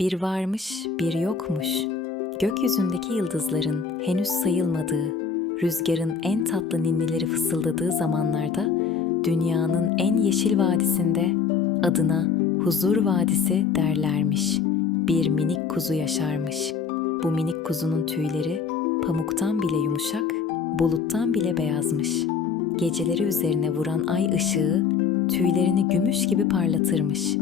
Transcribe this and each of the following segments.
Bir varmış, bir yokmuş. Gökyüzündeki yıldızların henüz sayılmadığı, rüzgarın en tatlı ninnileri fısıldadığı zamanlarda dünyanın en yeşil vadisinde adına Huzur Vadisi derlermiş. Bir minik kuzu yaşarmış. Bu minik kuzunun tüyleri pamuktan bile yumuşak, buluttan bile beyazmış. Geceleri üzerine vuran ay ışığı tüylerini gümüş gibi parlatırmış.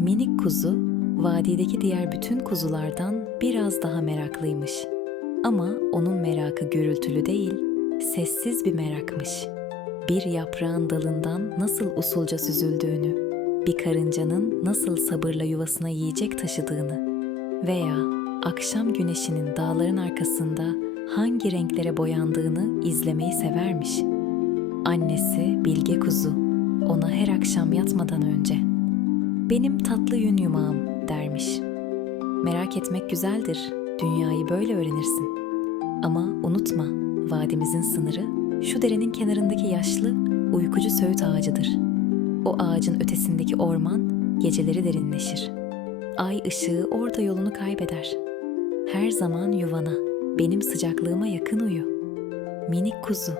Minik kuzu vadideki diğer bütün kuzulardan biraz daha meraklıymış. Ama onun merakı gürültülü değil, sessiz bir merakmış. Bir yaprağın dalından nasıl usulca süzüldüğünü, bir karıncanın nasıl sabırla yuvasına yiyecek taşıdığını veya akşam güneşinin dağların arkasında hangi renklere boyandığını izlemeyi severmiş. Annesi Bilge Kuzu ona her akşam yatmadan önce benim tatlı yün yumağım dermiş. Merak etmek güzeldir, dünyayı böyle öğrenirsin. Ama unutma, vadimizin sınırı şu derenin kenarındaki yaşlı, uykucu söğüt ağacıdır. O ağacın ötesindeki orman geceleri derinleşir. Ay ışığı orada yolunu kaybeder. Her zaman yuvana, benim sıcaklığıma yakın uyu. Minik kuzu.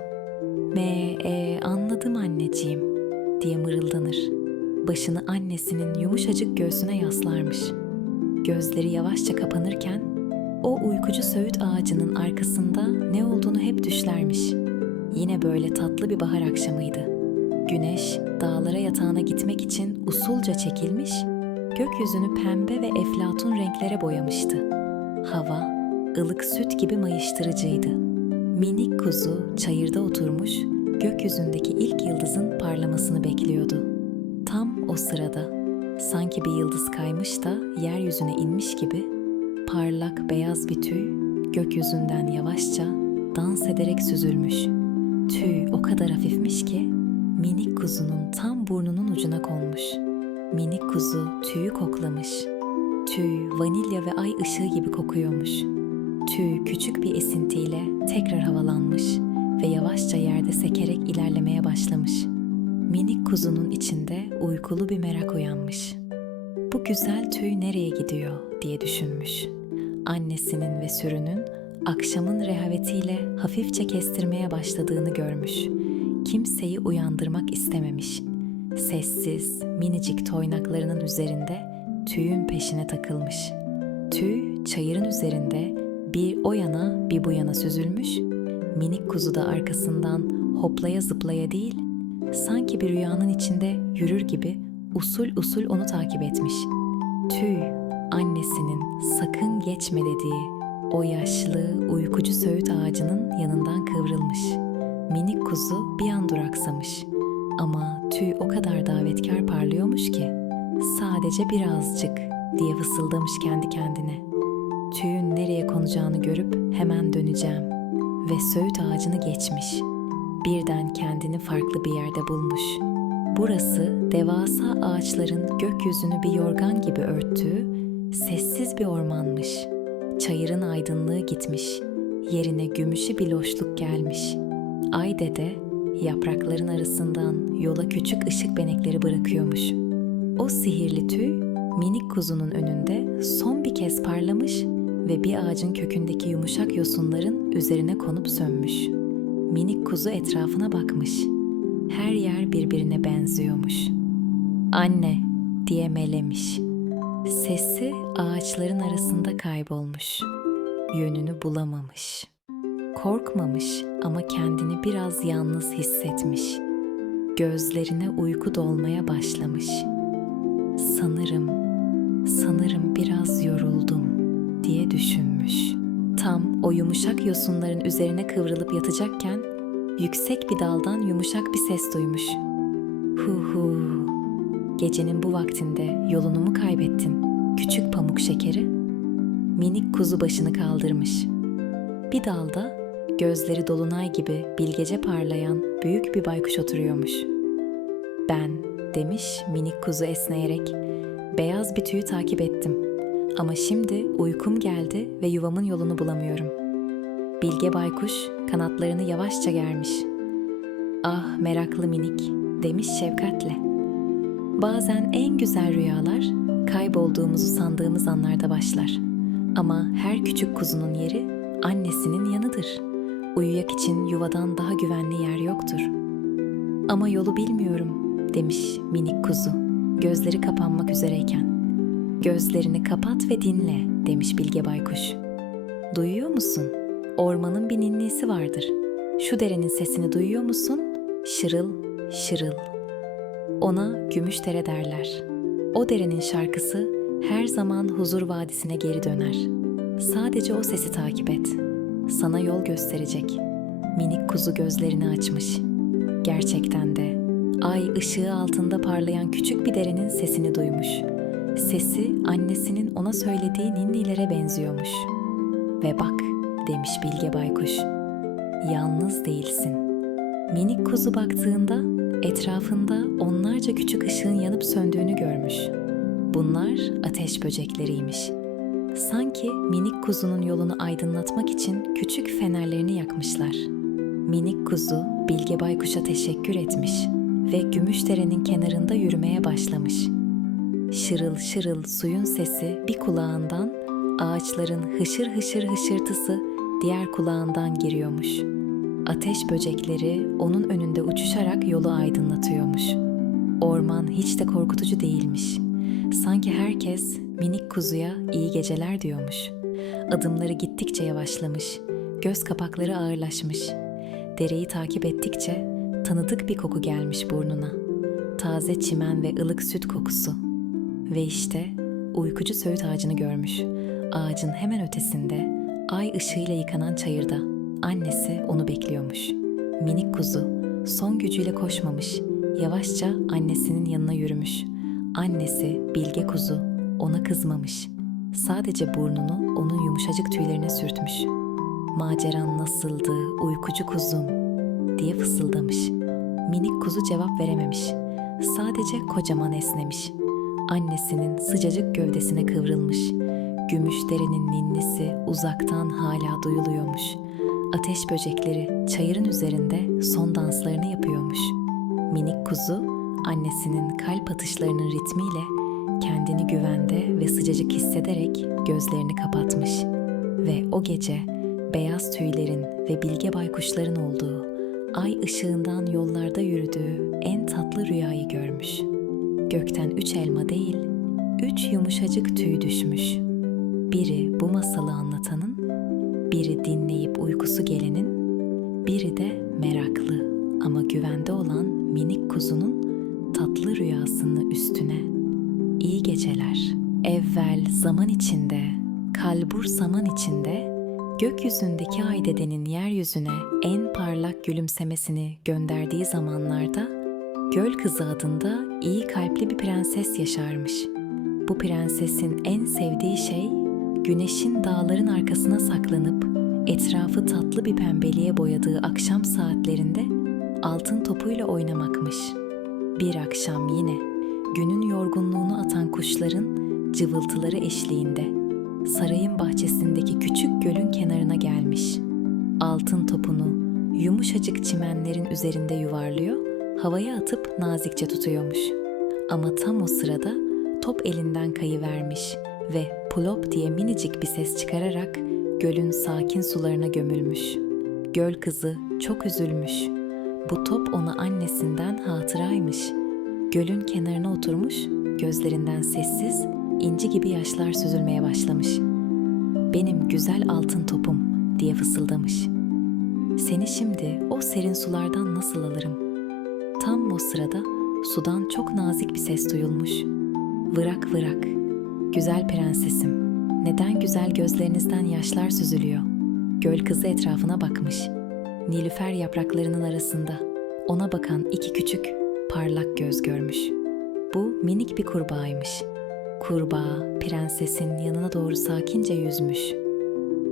Me, e, anladım anneciğim diye mırıldanır. Başını annesinin yumuşacık göğsüne yaslarmış. Gözleri yavaşça kapanırken o uykucu söğüt ağacının arkasında ne olduğunu hep düşlermiş. Yine böyle tatlı bir bahar akşamıydı. Güneş dağlara yatağına gitmek için usulca çekilmiş, gökyüzünü pembe ve eflatun renklere boyamıştı. Hava ılık süt gibi mayıştırıcıydı. Minik kuzu çayırda oturmuş, gökyüzündeki ilk yıldızın parlamasını bekliyordu. Tam o sırada sanki bir yıldız kaymış da yeryüzüne inmiş gibi parlak beyaz bir tüy gökyüzünden yavaşça dans ederek süzülmüş. Tüy o kadar hafifmiş ki minik kuzunun tam burnunun ucuna konmuş. Minik kuzu tüyü koklamış. Tüy vanilya ve ay ışığı gibi kokuyormuş. Tüy küçük bir esintiyle tekrar havalanmış ve yavaşça yerde sekerek ilerlemeye başlamış. Minik kuzunun içinde uykulu bir merak uyanmış. Bu güzel tüy nereye gidiyor diye düşünmüş. Annesinin ve sürünün akşamın rehavetiyle hafifçe kestirmeye başladığını görmüş. Kimseyi uyandırmak istememiş. Sessiz, minicik toynaklarının üzerinde tüyün peşine takılmış. Tüy çayırın üzerinde bir o yana bir bu yana süzülmüş. Minik kuzu da arkasından hoplaya zıplaya değil, sanki bir rüyanın içinde yürür gibi usul usul onu takip etmiş. Tüy, annesinin sakın geçme dediği o yaşlı, uykucu söğüt ağacının yanından kıvrılmış. Minik kuzu bir an duraksamış. Ama tüy o kadar davetkar parlıyormuş ki sadece birazcık diye fısıldamış kendi kendine. Tüyün nereye konacağını görüp hemen döneceğim ve söğüt ağacını geçmiş. Birden kendini farklı bir yerde bulmuş. Burası devasa ağaçların gökyüzünü bir yorgan gibi örttüğü sessiz bir ormanmış. Çayırın aydınlığı gitmiş. Yerine gümüşü bir loşluk gelmiş. Ay dede yaprakların arasından yola küçük ışık benekleri bırakıyormuş. O sihirli tüy minik kuzunun önünde son bir kez parlamış ve bir ağacın kökündeki yumuşak yosunların üzerine konup sönmüş. Minik kuzu etrafına bakmış. Her yer birbirine benziyormuş. Anne diye melemiş. Sesi ağaçların arasında kaybolmuş. Yönünü bulamamış. Korkmamış ama kendini biraz yalnız hissetmiş. Gözlerine uyku dolmaya başlamış. Sanırım, sanırım biraz yoruldum diye düşünmüş. Tam o yumuşak yosunların üzerine kıvrılıp yatacakken yüksek bir daldan yumuşak bir ses duymuş. Hu hu. Gecenin bu vaktinde yolunu mu kaybettin? Küçük pamuk şekeri. Minik kuzu başını kaldırmış. Bir dalda gözleri dolunay gibi bilgece parlayan büyük bir baykuş oturuyormuş. Ben demiş minik kuzu esneyerek. Beyaz bir tüyü takip ettim. Ama şimdi uykum geldi ve yuvamın yolunu bulamıyorum. Bilge baykuş kanatlarını yavaşça germiş. Ah meraklı minik demiş şefkatle. Bazen en güzel rüyalar kaybolduğumuzu sandığımız anlarda başlar. Ama her küçük kuzunun yeri annesinin yanıdır. Uyuyak için yuvadan daha güvenli yer yoktur. Ama yolu bilmiyorum demiş minik kuzu gözleri kapanmak üzereyken. Gözlerini kapat ve dinle demiş Bilge Baykuş. Duyuyor musun? Ormanın bir ninnisi vardır. Şu derenin sesini duyuyor musun? Şırıl, şırıl. Ona Gümüşdere derler. O derenin şarkısı her zaman huzur vadisine geri döner. Sadece o sesi takip et. Sana yol gösterecek. Minik kuzu gözlerini açmış. Gerçekten de ay ışığı altında parlayan küçük bir derenin sesini duymuş. Sesi annesinin ona söylediği ninnilere benziyormuş. Ve bak demiş Bilge Baykuş. Yalnız değilsin. Minik kuzu baktığında etrafında onlarca küçük ışığın yanıp söndüğünü görmüş. Bunlar ateş böcekleriymiş. Sanki minik kuzunun yolunu aydınlatmak için küçük fenerlerini yakmışlar. Minik kuzu Bilge Baykuş'a teşekkür etmiş ve Gümüşdere'nin kenarında yürümeye başlamış. Şırıl şırıl suyun sesi bir kulağından, ağaçların hışır hışır hışırtısı diğer kulağından giriyormuş. Ateş böcekleri onun önünde uçuşarak yolu aydınlatıyormuş. Orman hiç de korkutucu değilmiş. Sanki herkes minik kuzuya iyi geceler diyormuş. Adımları gittikçe yavaşlamış, göz kapakları ağırlaşmış. Dereyi takip ettikçe tanıdık bir koku gelmiş burnuna. Taze çimen ve ılık süt kokusu. Ve işte uykucu söğüt ağacını görmüş. Ağacın hemen ötesinde ay ışığıyla yıkanan çayırda annesi onu bekliyormuş. Minik kuzu son gücüyle koşmamış, yavaşça annesinin yanına yürümüş. Annesi Bilge kuzu ona kızmamış. Sadece burnunu onun yumuşacık tüylerine sürtmüş. Maceran nasıldı uykucu kuzum diye fısıldamış. Minik kuzu cevap verememiş. Sadece kocaman esnemiş. Annesinin sıcacık gövdesine kıvrılmış. Gümüş derinin ninnisi uzaktan hala duyuluyormuş. Ateş böcekleri çayırın üzerinde son danslarını yapıyormuş. Minik kuzu annesinin kalp atışlarının ritmiyle kendini güvende ve sıcacık hissederek gözlerini kapatmış. Ve o gece beyaz tüylerin ve bilge baykuşların olduğu, ay ışığından yollarda yürüdüğü en tatlı rüyayı görmüş. Gökten üç elma değil, üç yumuşacık tüy düşmüş. Biri bu masalı anlatanın, biri dinleyip uykusu gelenin, biri de meraklı ama güvende olan minik kuzunun tatlı rüyasını üstüne. İyi geceler. Evvel zaman içinde, kalbur zaman içinde, gökyüzündeki ay dedenin yeryüzüne en parlak gülümsemesini gönderdiği zamanlarda, Göl Kızı adında iyi kalpli bir prenses yaşarmış. Bu prensesin en sevdiği şey, güneşin dağların arkasına saklanıp etrafı tatlı bir pembeliğe boyadığı akşam saatlerinde altın topuyla oynamakmış. Bir akşam yine günün yorgunluğunu atan kuşların cıvıltıları eşliğinde sarayın bahçesindeki küçük gölün kenarına gelmiş. Altın topunu yumuşacık çimenlerin üzerinde yuvarlıyor, havaya atıp nazikçe tutuyormuş. Ama tam o sırada top elinden kayıvermiş ve plop diye minicik bir ses çıkararak gölün sakin sularına gömülmüş. Göl kızı çok üzülmüş. Bu top ona annesinden hatıraymış. Gölün kenarına oturmuş, gözlerinden sessiz, inci gibi yaşlar süzülmeye başlamış. Benim güzel altın topum diye fısıldamış. Seni şimdi o serin sulardan nasıl alırım? Tam o sırada sudan çok nazik bir ses duyulmuş. Vırak vırak. Güzel prensesim, neden güzel gözlerinizden yaşlar süzülüyor? Göl kızı etrafına bakmış. Nilüfer yapraklarının arasında ona bakan iki küçük parlak göz görmüş. Bu minik bir kurbağaymış. Kurbağa prensesin yanına doğru sakince yüzmüş.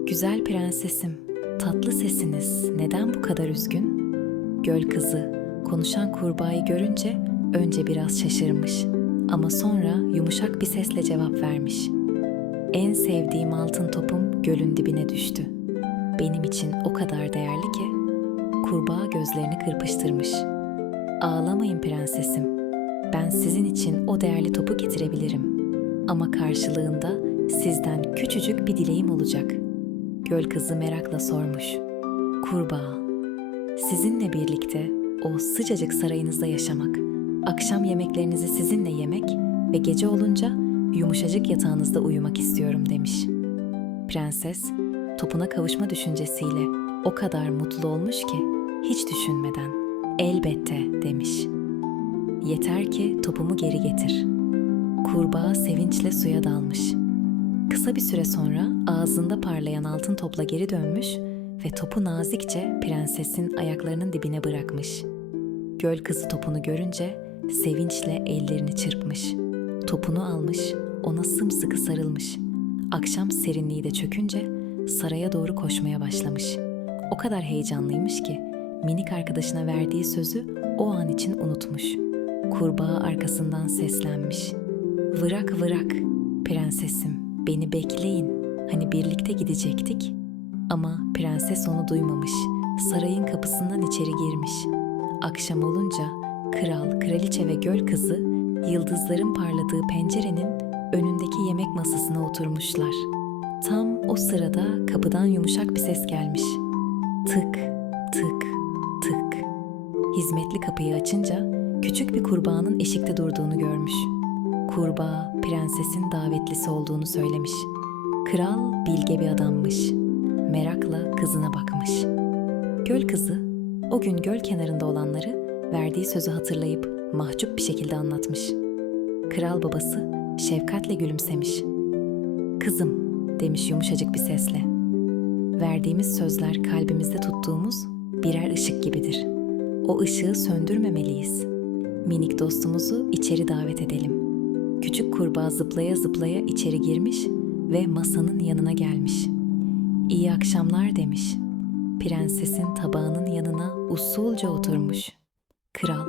Güzel prensesim, tatlı sesiniz neden bu kadar üzgün? Göl kızı konuşan kurbağayı görünce önce biraz şaşırmış ama sonra yumuşak bir sesle cevap vermiş. En sevdiğim altın topum gölün dibine düştü. Benim için o kadar değerli ki kurbağa gözlerini kırpıştırmış. Ağlamayın prensesim. Ben sizin için o değerli topu getirebilirim. Ama karşılığında sizden küçücük bir dileğim olacak. Göl kızı merakla sormuş. Kurbağa, sizinle birlikte o sıcacık sarayınızda yaşamak, akşam yemeklerinizi sizinle yemek ve gece olunca yumuşacık yatağınızda uyumak istiyorum demiş. Prenses, topuna kavuşma düşüncesiyle o kadar mutlu olmuş ki hiç düşünmeden elbette demiş. Yeter ki topumu geri getir. Kurbağa sevinçle suya dalmış. Kısa bir süre sonra ağzında parlayan altın topla geri dönmüş ve topu nazikçe prensesin ayaklarının dibine bırakmış. Göl kızı topunu görünce sevinçle ellerini çırpmış. Topunu almış, ona sımsıkı sarılmış. Akşam serinliği de çökünce saraya doğru koşmaya başlamış. O kadar heyecanlıymış ki minik arkadaşına verdiği sözü o an için unutmuş. Kurbağa arkasından seslenmiş. Vırak vırak, prensesim, beni bekleyin. Hani birlikte gidecektik. Ama prenses onu duymamış. Sarayın kapısından içeri girmiş. Akşam olunca kral, kraliçe ve göl kızı yıldızların parladığı pencerenin önündeki yemek masasına oturmuşlar. Tam o sırada kapıdan yumuşak bir ses gelmiş. Tık, tık, tık. Hizmetli kapıyı açınca küçük bir kurbağanın eşikte durduğunu görmüş. Kurbağa prensesin davetlisi olduğunu söylemiş. Kral bilge bir adammış. Merakla kızına bakmış. Göl kızı o gün göl kenarında olanları verdiği sözü hatırlayıp mahcup bir şekilde anlatmış. Kral babası şefkatle gülümsemiş. Kızım demiş yumuşacık bir sesle. Verdiğimiz sözler kalbimizde tuttuğumuz birer ışık gibidir. O ışığı söndürmemeliyiz. Minik dostumuzu içeri davet edelim. Küçük kurbağa zıplaya zıplaya içeri girmiş ve masanın yanına gelmiş. İyi akşamlar demiş. Prensesin tabağının yanına usulca oturmuş. Kral,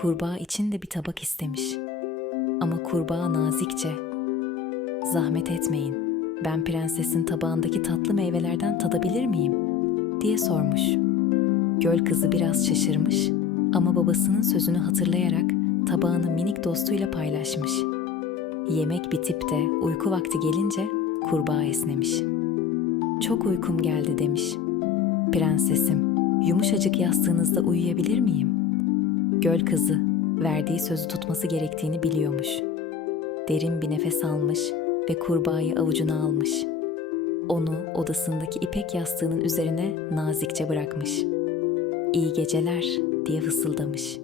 kurbağa için de bir tabak istemiş. Ama kurbağa nazikçe, zahmet etmeyin, ben prensesin tabağındaki tatlı meyvelerden tadabilir miyim? diye sormuş. Göl kızı biraz şaşırmış ama babasının sözünü hatırlayarak tabağını minik dostuyla paylaşmış. Yemek bitip de uyku vakti gelince kurbağa esnemiş. Çok uykum geldi demiş. Prensesim, yumuşacık yastığınızda uyuyabilir miyim? Göl kızı verdiği sözü tutması gerektiğini biliyormuş. Derin bir nefes almış ve kurbağayı avucuna almış. Onu odasındaki ipek yastığının üzerine nazikçe bırakmış. İyi geceler diye fısıldamış.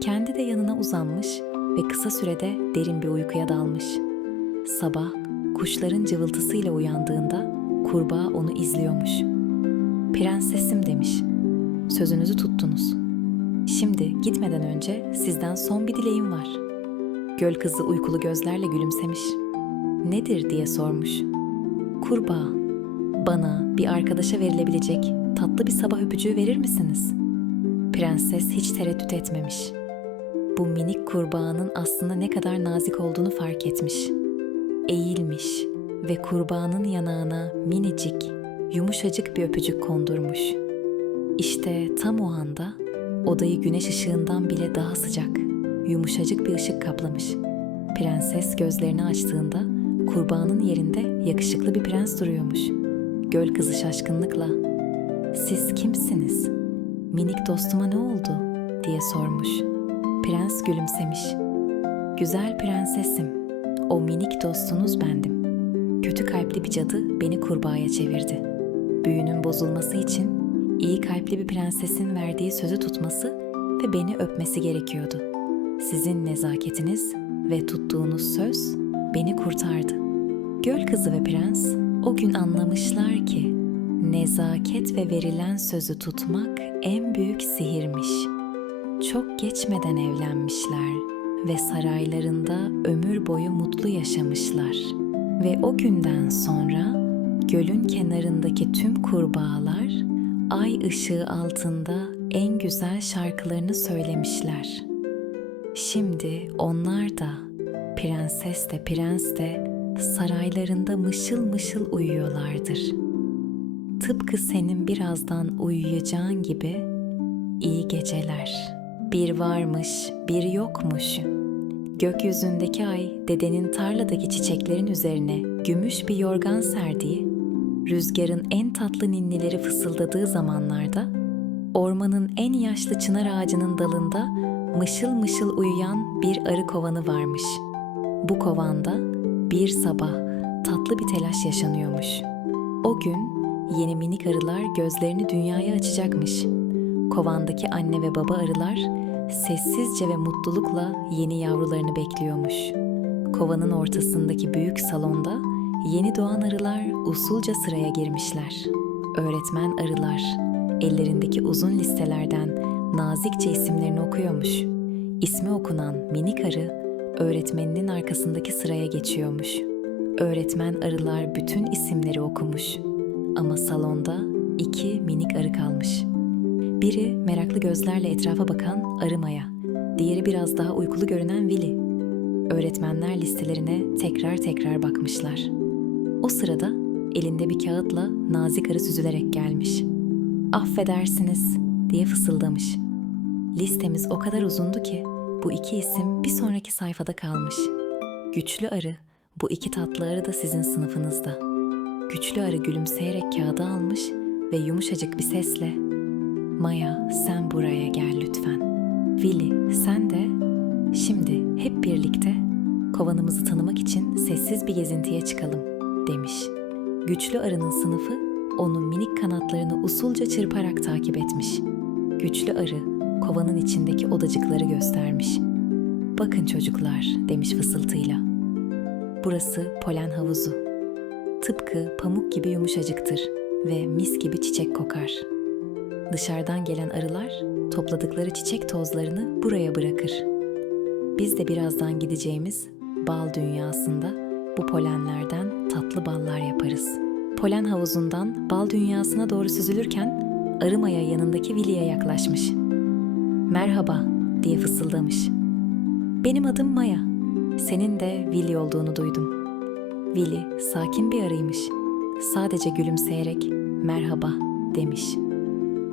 Kendi de yanına uzanmış ve kısa sürede derin bir uykuya dalmış. Sabah kuşların cıvıltısıyla uyandığında kurbağa onu izliyormuş. Prensesim demiş. Sözünüzü tuttunuz. Şimdi gitmeden önce sizden son bir dileğim var. Göl kızı uykulu gözlerle gülümsemiş. Nedir diye sormuş. Kurbağa, bana bir arkadaşa verilebilecek tatlı bir sabah öpücüğü verir misiniz? Prenses hiç tereddüt etmemiş. Bu minik kurbağanın aslında ne kadar nazik olduğunu fark etmiş. Eğilmiş ve kurbağanın yanağına minicik, yumuşacık bir öpücük kondurmuş. İşte tam o anda odayı güneş ışığından bile daha sıcak, yumuşacık bir ışık kaplamış. Prenses gözlerini açtığında kurbağanın yerinde yakışıklı bir prens duruyormuş. Göl kızı şaşkınlıkla "Siz kimsiniz? Minik dostuma ne oldu?" diye sormuş. Prens gülümsemiş. "Güzel prensesim. O minik dostunuz bendim. Kötü kalpli bir cadı beni kurbağaya çevirdi. Büyünün bozulması için iyi kalpli bir prensesin verdiği sözü tutması ve beni öpmesi gerekiyordu. Sizin nezaketiniz ve tuttuğunuz söz beni kurtardı. Göl kızı ve prens o gün anlamışlar ki nezaket ve verilen sözü tutmak en büyük sihirmiş. Çok geçmeden evlenmişler ve saraylarında ömür boyu mutlu yaşamışlar. Ve o günden sonra gölün kenarındaki tüm kurbağalar ay ışığı altında en güzel şarkılarını söylemişler. Şimdi onlar da prenses de prens de saraylarında mışıl mışıl uyuyorlardır. Tıpkı senin birazdan uyuyacağın gibi iyi geceler. Bir varmış, bir yokmuş. Gökyüzündeki ay dedenin tarladaki çiçeklerin üzerine gümüş bir yorgan serdiği, rüzgarın en tatlı ninnileri fısıldadığı zamanlarda, ormanın en yaşlı çınar ağacının dalında mışıl mışıl uyuyan bir arı kovanı varmış. Bu kovanda bir sabah tatlı bir telaş yaşanıyormuş. O gün yeni minik arılar gözlerini dünyaya açacakmış. Kovandaki anne ve baba arılar sessizce ve mutlulukla yeni yavrularını bekliyormuş. Kovanın ortasındaki büyük salonda yeni doğan arılar usulca sıraya girmişler. Öğretmen arılar ellerindeki uzun listelerden nazikçe isimlerini okuyormuş. İsmi okunan minik arı öğretmeninin arkasındaki sıraya geçiyormuş. Öğretmen arılar bütün isimleri okumuş. Ama salonda iki minik arı kalmış. Biri meraklı gözlerle etrafa bakan Arı Maya, diğeri biraz daha uykulu görünen Willy. Öğretmenler listelerine tekrar tekrar bakmışlar. O sırada elinde bir kağıtla nazik arı süzülerek gelmiş. Affedersiniz diye fısıldamış. Listemiz o kadar uzundu ki bu iki isim bir sonraki sayfada kalmış. Güçlü arı, bu iki tatlı arı da sizin sınıfınızda. Güçlü arı gülümseyerek kağıdı almış ve yumuşacık bir sesle Maya sen buraya gel lütfen. Willy sen de şimdi hep birlikte kovanımızı tanımak için sessiz bir gezintiye çıkalım demiş. Güçlü arının sınıfı onun minik kanatlarını usulca çırparak takip etmiş. Güçlü arı kovanın içindeki odacıkları göstermiş. Bakın çocuklar demiş fısıltıyla. Burası polen havuzu. Tıpkı pamuk gibi yumuşacıktır ve mis gibi çiçek kokar. Dışarıdan gelen arılar topladıkları çiçek tozlarını buraya bırakır. Biz de birazdan gideceğimiz bal dünyasında bu polenlerden tatlı ballar yaparız. Polen havuzundan bal dünyasına doğru süzülürken arı Maya yanındaki Willy'e yaklaşmış. Merhaba diye fısıldamış. Benim adım Maya. Senin de Willy olduğunu duydum. Willy sakin bir arıymış. Sadece gülümseyerek merhaba demiş.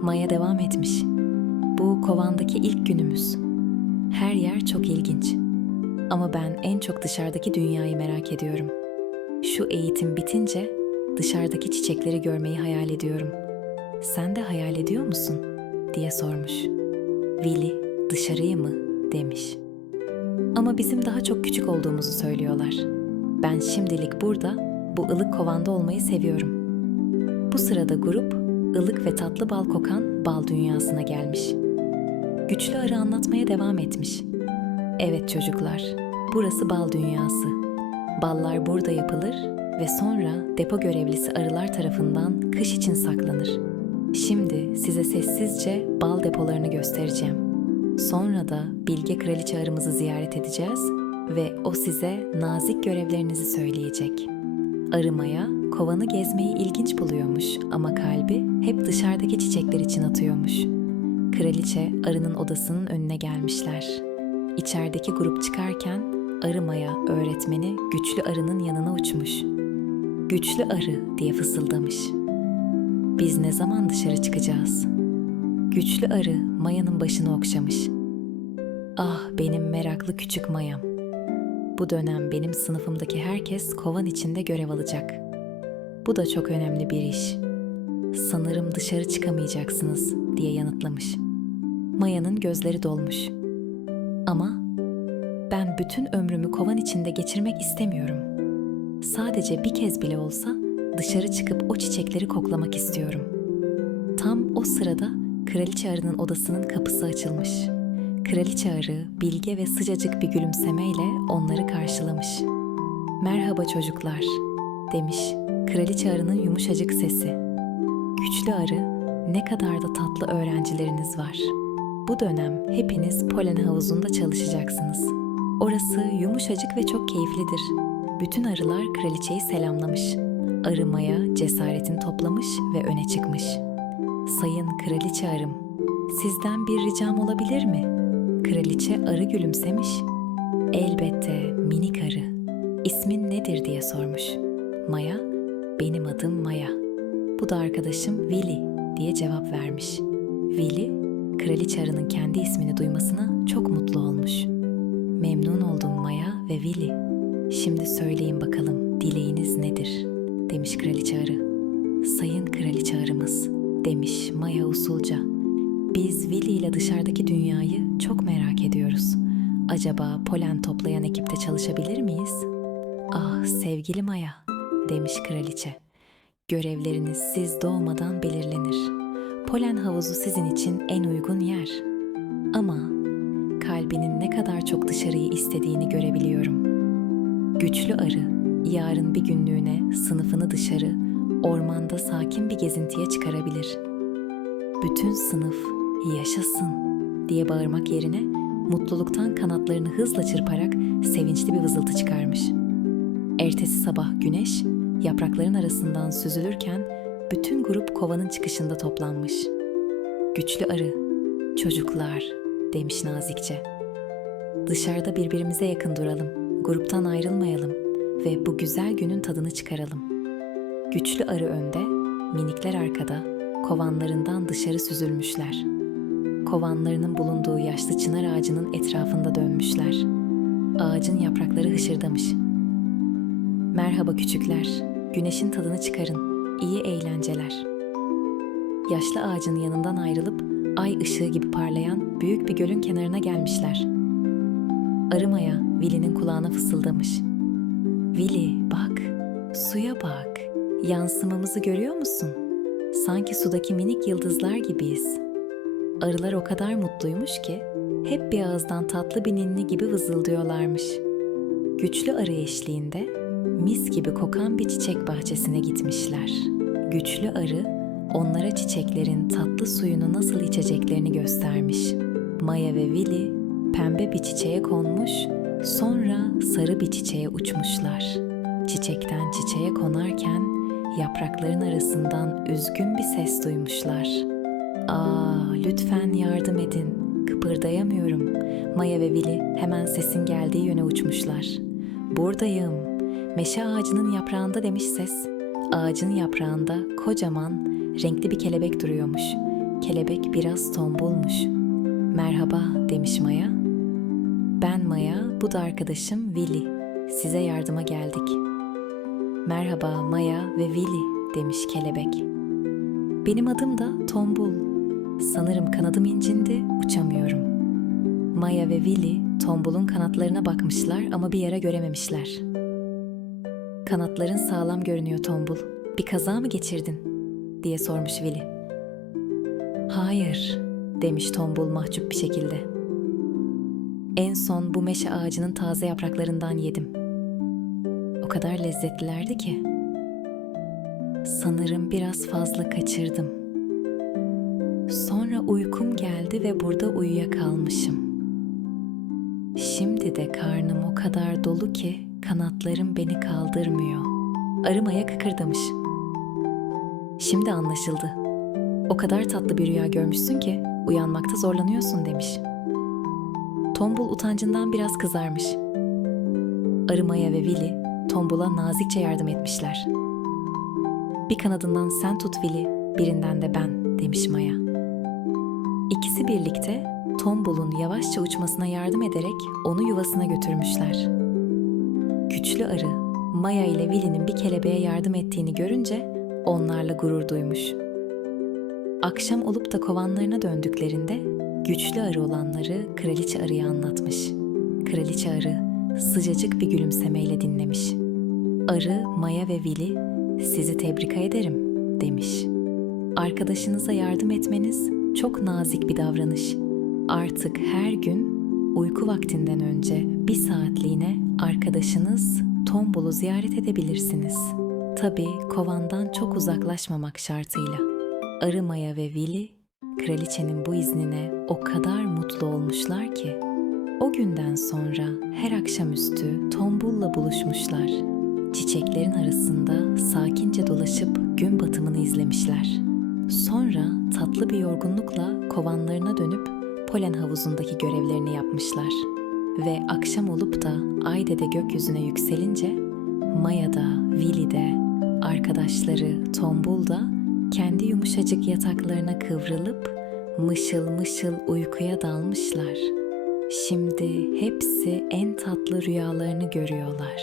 Maya devam etmiş. Bu kovandaki ilk günümüz. Her yer çok ilginç. Ama ben en çok dışarıdaki dünyayı merak ediyorum. Şu eğitim bitince dışarıdaki çiçekleri görmeyi hayal ediyorum. Sen de hayal ediyor musun? diye sormuş. Willy dışarıyı mı demiş. Ama bizim daha çok küçük olduğumuzu söylüyorlar. Ben şimdilik burada bu ılık kovanda olmayı seviyorum. Bu sırada grup ılık ve tatlı bal kokan bal dünyasına gelmiş. Güçlü arı anlatmaya devam etmiş. Evet çocuklar, burası bal dünyası. Ballar burada yapılır ve sonra depo görevlisi arılar tarafından kış için saklanır. Şimdi size sessizce bal depolarını göstereceğim. Sonra da Bilge Kraliçe arımızı ziyaret edeceğiz ve o size nazik görevlerinizi söyleyecek. Arımaya kovanı gezmeyi ilginç buluyormuş ama kalbi hep dışarıdaki çiçekler için atıyormuş. Kraliçe arının odasının önüne gelmişler. İçerideki grup çıkarken Arımaya öğretmeni güçlü arının yanına uçmuş. Güçlü arı diye fısıldamış. Biz ne zaman dışarı çıkacağız? Güçlü arı Maya'nın başını okşamış. Ah benim meraklı küçük Mayam. Bu dönem benim sınıfımdaki herkes kovan içinde görev alacak. Bu da çok önemli bir iş. Sanırım dışarı çıkamayacaksınız diye yanıtlamış. Maya'nın gözleri dolmuş. Ama ben bütün ömrümü kovan içinde geçirmek istemiyorum. Sadece bir kez bile olsa dışarı çıkıp o çiçekleri koklamak istiyorum. Tam o sırada kraliçe arının odasının kapısı açılmış. Kraliçe arı bilge ve sıcacık bir gülümsemeyle onları karşılamış. Merhaba çocuklar, demiş kraliçe arının yumuşacık sesi. Güçlü arı, ne kadar da tatlı öğrencileriniz var. Bu dönem hepiniz polen havuzunda çalışacaksınız. Orası yumuşacık ve çok keyiflidir. Bütün arılar kraliçeyi selamlamış. Arımaya cesaretini toplamış ve öne çıkmış. Sayın kraliçe arım, sizden bir ricam olabilir mi? Kraliçe arı gülümsemiş. Elbette minik arı. İsmin nedir diye sormuş. Maya, benim adım Maya. Bu da arkadaşım Willy diye cevap vermiş. Willy, kraliçe arının kendi ismini duymasına çok mutlu olmuş. Memnun oldum Maya ve Willy. Şimdi söyleyin bakalım dileğiniz nedir? demiş kraliçe arı. Sayın kraliçe arımız demiş Maya usulca. Biz Willy ile dışarıdaki dünyayı çok merak ediyoruz. Acaba polen toplayan ekipte çalışabilir miyiz? Ah sevgili Maya demiş kraliçe. Görevleriniz siz doğmadan belirlenir. Polen havuzu sizin için en uygun yer. Ama kalbinin ne kadar çok dışarıyı istediğini görebiliyorum. Güçlü arı yarın bir günlüğüne sınıfını dışarı, ormanda sakin bir gezintiye çıkarabilir. Bütün sınıf yaşasın diye bağırmak yerine mutluluktan kanatlarını hızla çırparak sevinçli bir vızıltı çıkarmış. Ertesi sabah güneş yaprakların arasından süzülürken bütün grup kovanın çıkışında toplanmış. Güçlü arı, çocuklar demiş nazikçe. Dışarıda birbirimize yakın duralım, gruptan ayrılmayalım ve bu güzel günün tadını çıkaralım. Güçlü arı önde, minikler arkada, kovanlarından dışarı süzülmüşler. Kovanlarının bulunduğu yaşlı çınar ağacının etrafında dönmüşler. Ağacın yaprakları hışırdamış. Merhaba küçükler, güneşin tadını çıkarın, iyi eğlenceler. Yaşlı ağacın yanından ayrılıp ay ışığı gibi parlayan büyük bir gölün kenarına gelmişler. Arımaya Willy'nin kulağına fısıldamış. Willy bak, suya bak. Yansımamızı görüyor musun? Sanki sudaki minik yıldızlar gibiyiz. Arılar o kadar mutluymuş ki hep bir ağızdan tatlı bir ninni gibi vızıldıyorlarmış. Güçlü arı eşliğinde mis gibi kokan bir çiçek bahçesine gitmişler. Güçlü arı onlara çiçeklerin tatlı suyunu nasıl içeceklerini göstermiş. Maya ve Willy pembe bir çiçeğe konmuş, sonra sarı bir çiçeğe uçmuşlar. Çiçekten çiçeğe konarken yaprakların arasından üzgün bir ses duymuşlar. Aa, lütfen yardım edin. Kıpırdayamıyorum. Maya ve Willy hemen sesin geldiği yöne uçmuşlar. Buradayım. Meşe ağacının yaprağında demiş ses. Ağacın yaprağında kocaman, renkli bir kelebek duruyormuş. Kelebek biraz tombulmuş. Merhaba demiş Maya. Ben Maya, bu da arkadaşım Willy. Size yardıma geldik. Merhaba Maya ve Willy demiş kelebek. Benim adım da Tombul. Sanırım kanadım incindi, uçamıyorum. Maya ve Willy Tombul'un kanatlarına bakmışlar ama bir yere görememişler. Kanatların sağlam görünüyor Tombul. Bir kaza mı geçirdin? diye sormuş Willy. Hayır, demiş Tombul mahcup bir şekilde. En son bu meşe ağacının taze yapraklarından yedim. O kadar lezzetlilerdi ki. Sanırım biraz fazla kaçırdım. Sonra uykum geldi ve burada uyuyakalmışım. Şimdi de karnım o kadar dolu ki kanatlarım beni kaldırmıyor. Arımaya kıkırdamış. Şimdi anlaşıldı. O kadar tatlı bir rüya görmüşsün ki uyanmakta zorlanıyorsun demiş. Tombul utancından biraz kızarmış. Arımaya ve Willy Tombul'a nazikçe yardım etmişler. Bir kanadından sen tut Willy, birinden de ben demiş Maya. İkisi birlikte Tombul'un yavaşça uçmasına yardım ederek onu yuvasına götürmüşler. Güçlü arı Maya ile Willy'nin bir kelebeğe yardım ettiğini görünce onlarla gurur duymuş. Akşam olup da kovanlarına döndüklerinde güçlü arı olanları kraliçe arıya anlatmış. Kraliçe arı sıcacık bir gülümsemeyle dinlemiş. Arı, Maya ve Willy sizi tebrik ederim demiş. Arkadaşınıza yardım etmeniz çok nazik bir davranış. Artık her gün uyku vaktinden önce bir saatliğine arkadaşınız Tombul'u ziyaret edebilirsiniz. Tabii kovandan çok uzaklaşmamak şartıyla. Arı Maya ve Willy kraliçenin bu iznine o kadar mutlu olmuşlar ki o günden sonra her akşamüstü Tombul'la buluşmuşlar. Çiçeklerin arasında sakince dolaşıp gün batımını izlemişler. Sonra tatlı bir yorgunlukla kovanlarına dönüp polen havuzundaki görevlerini yapmışlar. Ve akşam olup da Ayde de gökyüzüne yükselince Maya da, Willy de, arkadaşları Tombul da kendi yumuşacık yataklarına kıvrılıp mışıl mışıl uykuya dalmışlar. Şimdi hepsi en tatlı rüyalarını görüyorlar.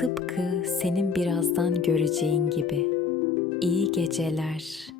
Tıpkı senin birazdan göreceğin gibi. İyi geceler.